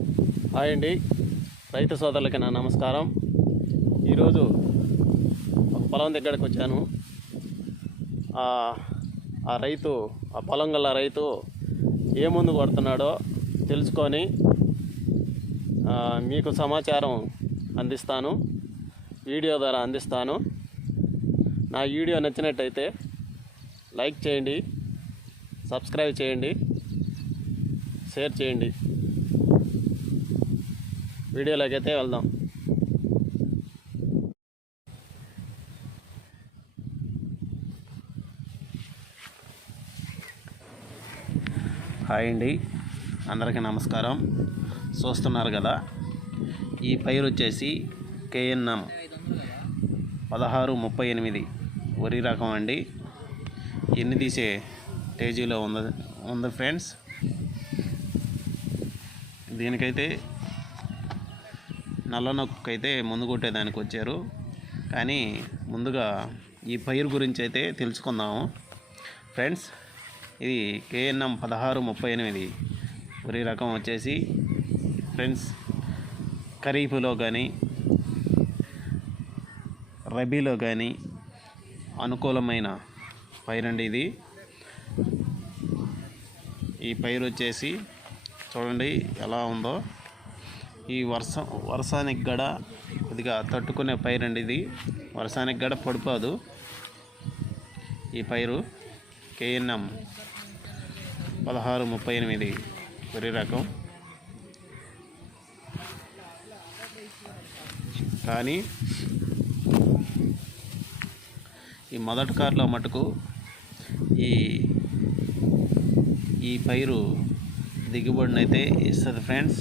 Hi అండి. రైతు సోదరులకి నా నమస్కారం. ఈరోజు ఒక పొలం దగ్గరకు వచ్చాను. ఆ రైతు ఆ పొలం గల రైతు ఏ ముందు కొడుతున్నాడో తెలుసుకొని మీకు సమాచారం అందిస్తాను. వీడియో ద్వారా అందిస్తాను. నా వీడియో నచ్చినట్టయితే లైక్ చేయండి సబ్స్క్రైబ్ చేయండి షేర్ చేయండి. వీడియోలోకి అయితే వెళ్దాం. హాయ్ అండి. అందరికీ నమస్కారం. చూస్తున్నారు కదా ఈ పైరు వచ్చేసి కేఎన్ఎం పదహారు ముప్పై ఎనిమిది. వరి రకం అండి. ఎన్ని తీసే స్టేజీలో ఉంది? ఉంది ఫ్రెండ్స్? దీనికైతే నల్ల అయితే ముందు కొట్టేదానికి వచ్చారు. కానీ ముందుగా ఈ పైరు గురించి అయితే తెలుసుకుందాము. ఫ్రెండ్స్ ఇది కేఎన్ఎం పదహారు ముప్పై ఎనిమిది. వరి రకం వచ్చేసి ఫ్రెండ్స్ ఖరీఫ్లో కానీ రబీలో కానీ అనుకూలమైన పైరండి ఇది. ఈ పైరు వచ్చేసి చూడండి ఎలా ఉందో. ఈ వర్షం వర్షానికి గడ కొద్దిగా తట్టుకునే పైరండి ఇది. వర్షానికి గడ పడిపోదు. ఈ పైరు కేఎన్ఎం పదహారు ముప్పై ఎనిమిది వరి రకం. కానీ ఈ మొదటి కారులో మటుకు ఈ ఈ పైరు దిగుబడినైతే ఇస్తుంది ఫ్రెండ్స్.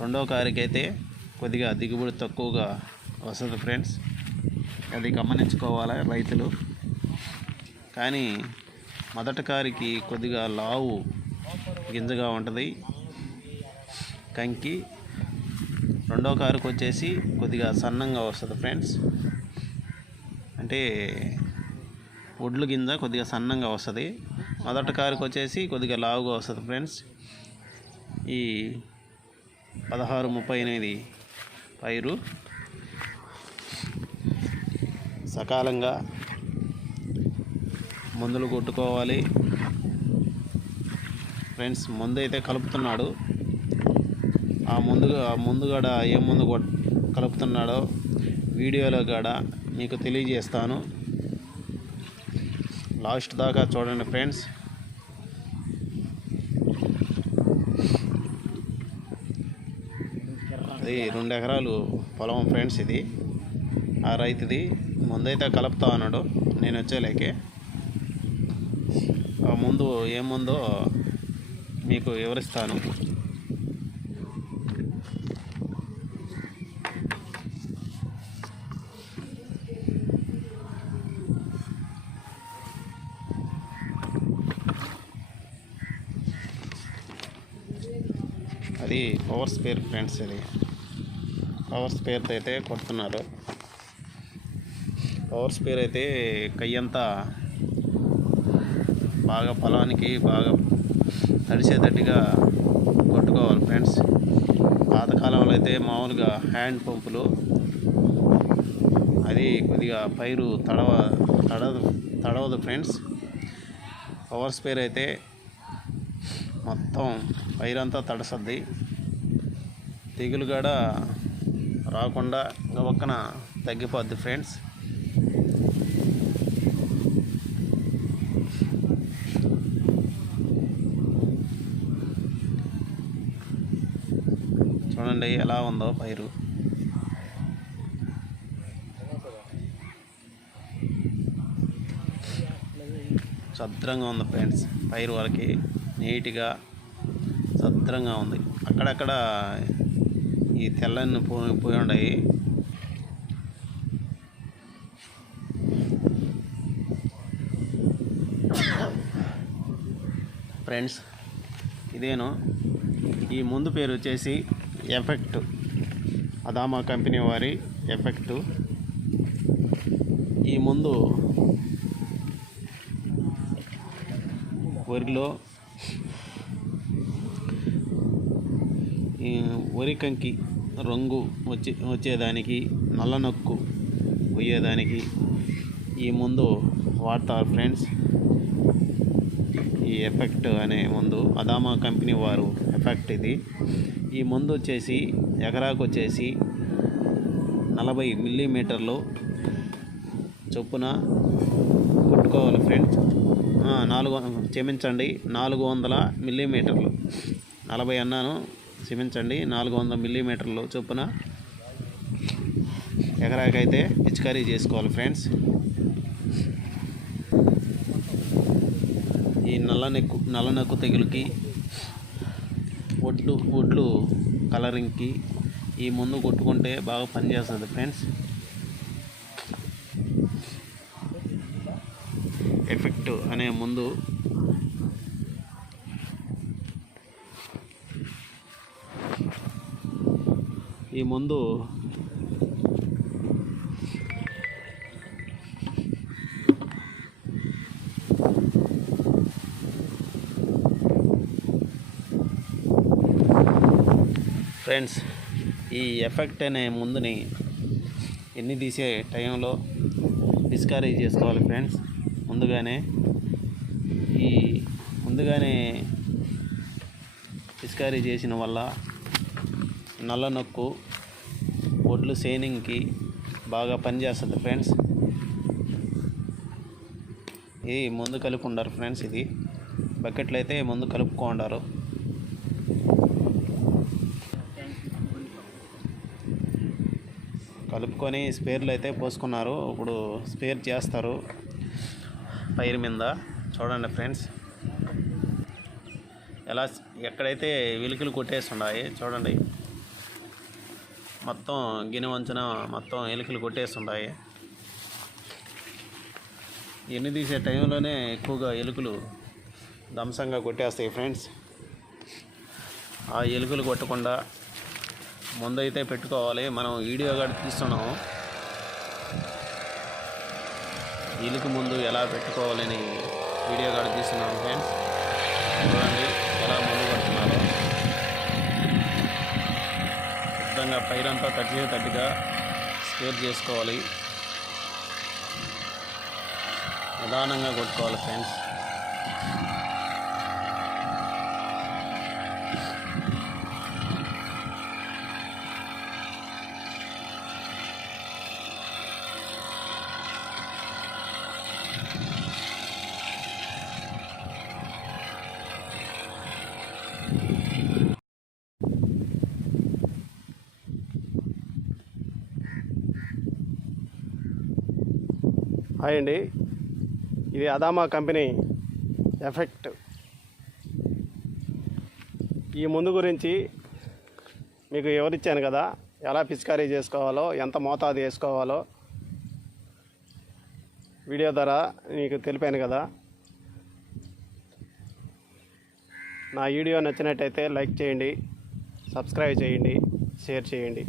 రెండో కారుకి అయితే కొద్దిగా దిగుబడి తక్కువగా వస్తుంది ఫ్రెండ్స్. అది గమనించుకోవాలి రైతులు? కానీ మొదటి కారికి కొద్దిగా లావు గింజగా ఉంటుంది. కంకి రెండో కారుకు వచ్చేసి కొద్దిగా సన్నంగా వస్తుంది ఫ్రెండ్స్. అంటే ఒడ్లు గింజ కొద్దిగా సన్నంగా వస్తుంది. మొదటి కారుకు వచ్చేసి కొద్దిగా లావుగా వస్తుంది ఫ్రెండ్స్. ఈ పదహారు ముప్పై ఎనిమిది. పైరు. సకాలంగా మందులు కొట్టుకోవాలి. ఫ్రెండ్స్ ముందు అయితే కలుపుతున్నాడు. ఆ ముందు ఆ ముందు గడ ఏ ముందు కలుపుతున్నాడో వీడియోలో గడ మీకు తెలియజేస్తాను. లాస్ట్ దాకా చూడండి ఫ్రెండ్స్. అది రెండు ఎకరాలు పొలం ఫ్రెండ్స్ ఇది. ఆ రైతుది ముందైతే కలుపుతా అన్నాడు నేను వచ్చేలేకే. ఆ ముందు ఏముందో మీకు వివరిస్తాను. అది పవర్ స్పేర్ ఫ్రెండ్స్ ఇది. పవర్ స్పేర్తో అయితే కొడుతున్నారు. పవర్ స్పేర్ అయితే కయ్యంతా బాగా పొలానికి బాగా తడిసేటట్టుగా కొట్టుకోవాలి ఫ్రెండ్స్. పాతకాలంలో అయితే మామూలుగా హ్యాండ్ పంపులు అది కొద్దిగా పైరు తడవ తడవదు తడవదు ఫ్రెండ్స్. పవర్ స్పేర్ అయితే మొత్తం పైరంతా తడసద్ది. తెగులు కూడా రాకుండా గబక్కన తగ్గిపోద్ది ఫ్రెండ్స్ చూడండి ఎలా ఉందో పైరు. సద్రంగా ఉంది ఫ్రెండ్స్ పైరు వరకు నీట్గా సద్రంగా ఉంది. అక్కడక్కడ ఈ తెల్లని పోయి పోయి ఉన్నాయి ఫ్రెండ్స్ ఇదేను. ఈ ముందు పేరు వచ్చేసి ఎఫెక్ట్. అదామా కంపెనీ వారి ఎఫెక్ట్. ఈ ముందు వరిలో వరి కంకి రంగు వచ్చే వచ్చేదానికి నల్ల నక్కు పోయేదానికి ఈ ముందు వాడతారు ఫ్రెండ్స్. ఈ ఎఫెక్ట్ అనే ముందు అదామా కంపెనీ వారు ఎఫెక్ట్ ఇది. ఈ మందు వచ్చేసి ఎకరాకు వచ్చేసి నలభై మిల్లీమీటర్లు చొప్పున కొట్టుకోవాలి ఫ్రెండ్స్. నాలుగు క్షమించండి నాలుగు వందల మిల్లీమీటర్లు. నలభై అన్నాను క్షమించండి. నాలుగు వందల మిల్లీమీటర్లు చొప్పున ఎకరాకైతే పిచికారీ చేసుకోవాలి ఫ్రెండ్స్. ఈ నల్ల నెక్కు నల్ల నక్కు తెగులుకి ఒడ్లు ఒడ్లు కలరింగ్కి ఈ మందు కొట్టుకుంటే బాగా పనిచేస్తుంది ఫ్రెండ్స్. ఎఫెక్ట్ అనే ముందు ఈ ముందు ఫ్రెండ్స్ ఈ ఎఫెక్ట్ అనే ముందుని ఎన్ని తీసే టైంలో డిస్కరేజ్ చేసుకోవాలి ఫ్రెండ్స్? ముందుగానే ఈ ముందుగానే డిస్కరేజ్ చేసిన వల్ల నల్ల నొక్కు ఒడ్లు సేనింగ్కి బాగా పనిచేస్తుంది ఫ్రెండ్స్. ఇది ముందు కలుపుకుంటారు ఫ్రెండ్స్ ఇది. బకెట్లు అయితే ముందు కలుపుకుంటారు కలుపుకొని స్పేర్లు అయితే పోసుకున్నారు. ఇప్పుడు స్పేర్ చేస్తారు పైరు మీద. చూడండి ఫ్రెండ్స్. ఎలా ఎక్కడైతే వెలుకలు కొట్టేస్తున్నాయి చూడండి. మొత్తం గిన్నె వంచున మొత్తం ఎలుకలు కొట్టేస్తుంటాయి. ఎన్ని తీసే టైంలోనే ఎక్కువగా ఎలుకలు ధ్వంసంగా కొట్టేస్తాయి ఫ్రెండ్స్. ఆ ఎలుకలు కొట్టకుండా ముందైతే పెట్టుకోవాలి. మనం వీడియో కూడా తీస్తున్నాము. ఎలుక ముందు ఎలా పెట్టుకోవాలని వీడియో కూడా తీస్తున్నాం ఫ్రెండ్స్. చూడండి ఎలా ముందు కొడుతున్నారో శుద్ధంగా పైరంతా తగ్గే తట్టుగా స్క్వేర్ చేసుకోవాలి. నిదానంగా కొట్టుకోవాలి ఫ్రెండ్స్. హాయ్ అండి. ఇది అదామా కంపెనీ ఎఫెక్ట్. ఈ ముందు గురించి మీకు ఎవరిచ్చాను కదా? ఎలా పిచికారీ చేసుకోవాలో ఎంత మోతాదు వేసుకోవాలో వీడియో ద్వారా మీకు తెలిపాను కదా. నా వీడియో నచ్చినట్టయితే లైక్ చేయండి సబ్స్క్రైబ్ చేయండి షేర్ చేయండి.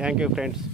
Thank you friends.